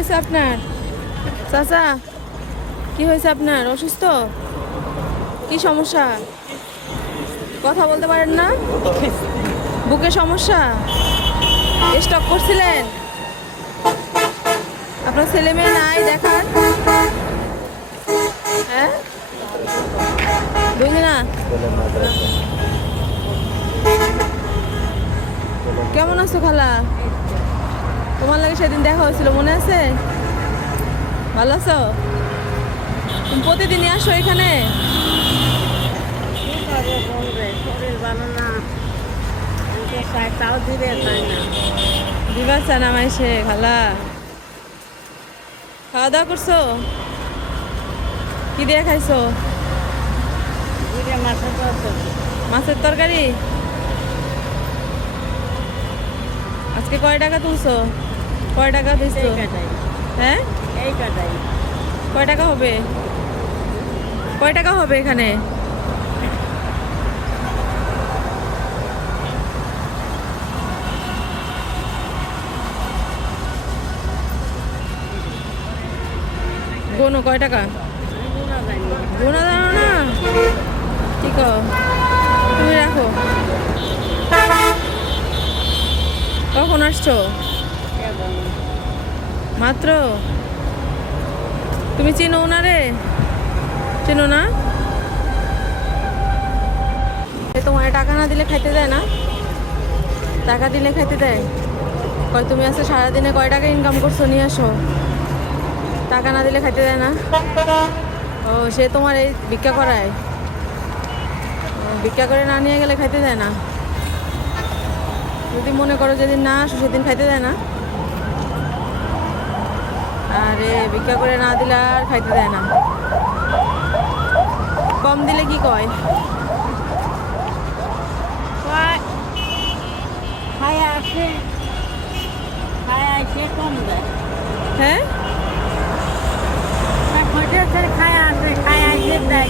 হয়েছে আপনার? চাচা, কি হয়েছে আপনার? অসুস্থ? কি সমস্যা? কথা বলতে পারেন না? বুকে সমস্যা? স্টক করছিলেন? আপনার ছেলে মেয়ে নাই দেখার? হ্যাঁ, বুঝলি না? কেমন আছো খালা? তোমার লাগে সেদিন দেখা হয়েছিল, মনে আছে? ভালো আছো? তুমি প্রতিদিনই আসো এখানে? শরীর ভালো না, তাও দিবে তাই না। দিবার চা নাম এসে খালা। খাওয়া দাওয়া করছো? কি দিয়ে খাইছো? দিবে মাছের তরকারি। মাছের তরকারি? আজকে কয় টাকা তুলছো? কয় টাকা দিচ্ছো? এই কাটাই, হ্যাঁ, এই কাটাই। কয় টাকা হবে? কয় টাকা হবে এখানে? গোনো কয় টাকা? গোনা জানো না? কি কও? তুমি রাখো। কখন আসছো? মাত্র? তুমি চিনো ওনারে? চিনো না? তোমার টাকা না দিলে খাইতে দেয় না? টাকা দিলে খাইতে দেয়? কয় তুমি আজকে সারাদিনে কয় টাকা ইনকাম করছো, নিয়ে আসো। টাকা না দিলে খাইতে দেয় না? ও, সে তোমার এই ভিক্ষা করায়? ভিক্ষা করে না নিয়ে গেলে খাইতে দেয় না? যদি মনে করো যেদিন না আসো সেদিন খাইতে দেয় না? আরে ভিক্ষা করে না দিলে আর খাইতে দেয় না। কম দিলে কি কয়? খায় আসে, খায় আসে কম দেয়। হ্যাঁ, খায় আসে, খায় আসে দেয়।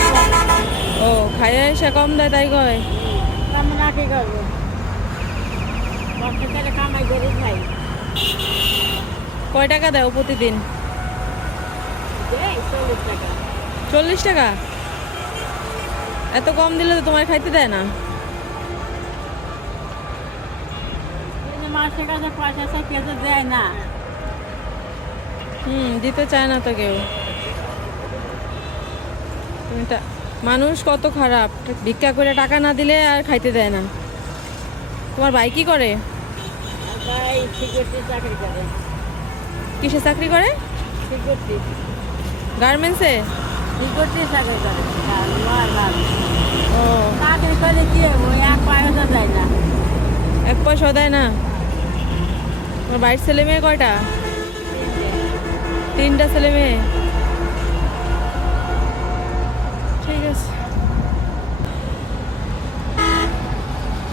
ও খাইয়া এসে কম দেয় তাই কয়? আমরা কি করবো? বর্ষাকালে কামাই করে খাই। কয় টাকা দেও প্রতিদিন? 40 টাকা। 40 টাকা? এত কম দিলে তো তোমার খাইতে দেয় না। মাসের কাছে পয়সা চাই, কেউ তো দেয় না। দিতে চায় না তো কেউ। মানুষ কত খারাপ, ভিক্ষা করে টাকা না দিলে আর খাইতে দেয় না। তোমার ভাই কি করে? ভাই সিকিউরিটি চাকরি করে। কিসে চাকরি করে? সিকিউরিটি, গার্মেন্টসে? সিকিউরিটি চাকরি করে। ও, চাকরি করে কি হবে? ওই 1 পয়সা দেয় না। 1 পয়সা দেয় না? তোমার বাড়ির ছেলে মেয়ে কয়টা? 3টা ছেলে মেয়ে? ঠিক আছে।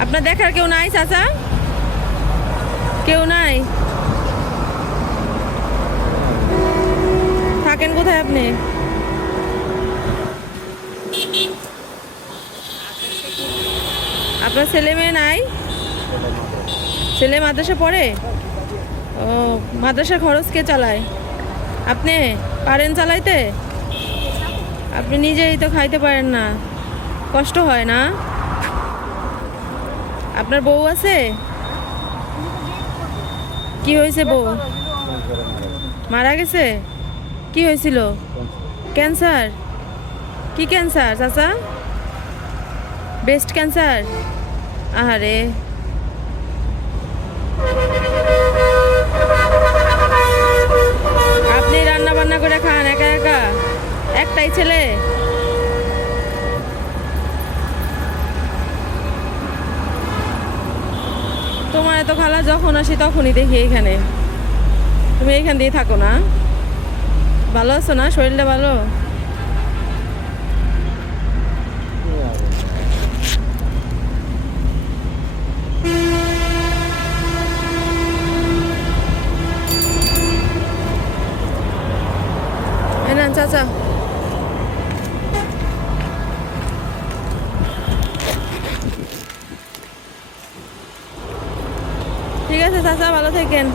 আপনার দেখার কেউ নাই চাচা? কেউ নাই? থাকেন কোথায় আপনি? আপনার ছেলে মেয়ে নাই? ছেলে মাদ্রাসা পড়ে? ও, মাদ্রাসার খরচ কে চালায়? আপনি পারেন চালাইতে? আপনি নিজেই তো খাইতে পারেন না, কষ্ট হয় না? আপনার বউ আছে? কি হয়েছে বউ? মারা গেছে? কি হয়েছিল? ক্যান্সার? কি ক্যান্সার চাচা? Breast cancer? আহারে। আপনি রান্না বান্না করে খান একা একা? একটাই ছেলে? তোমার এত খালা যখন আসি তখনই দেখি এখানে। তুমি এইখান দিয়ে থাকো না? ভালো আছো না? শরীরটা ভালো? না চাচা, ঠিক আছে চাচা, ভালো থাকেন।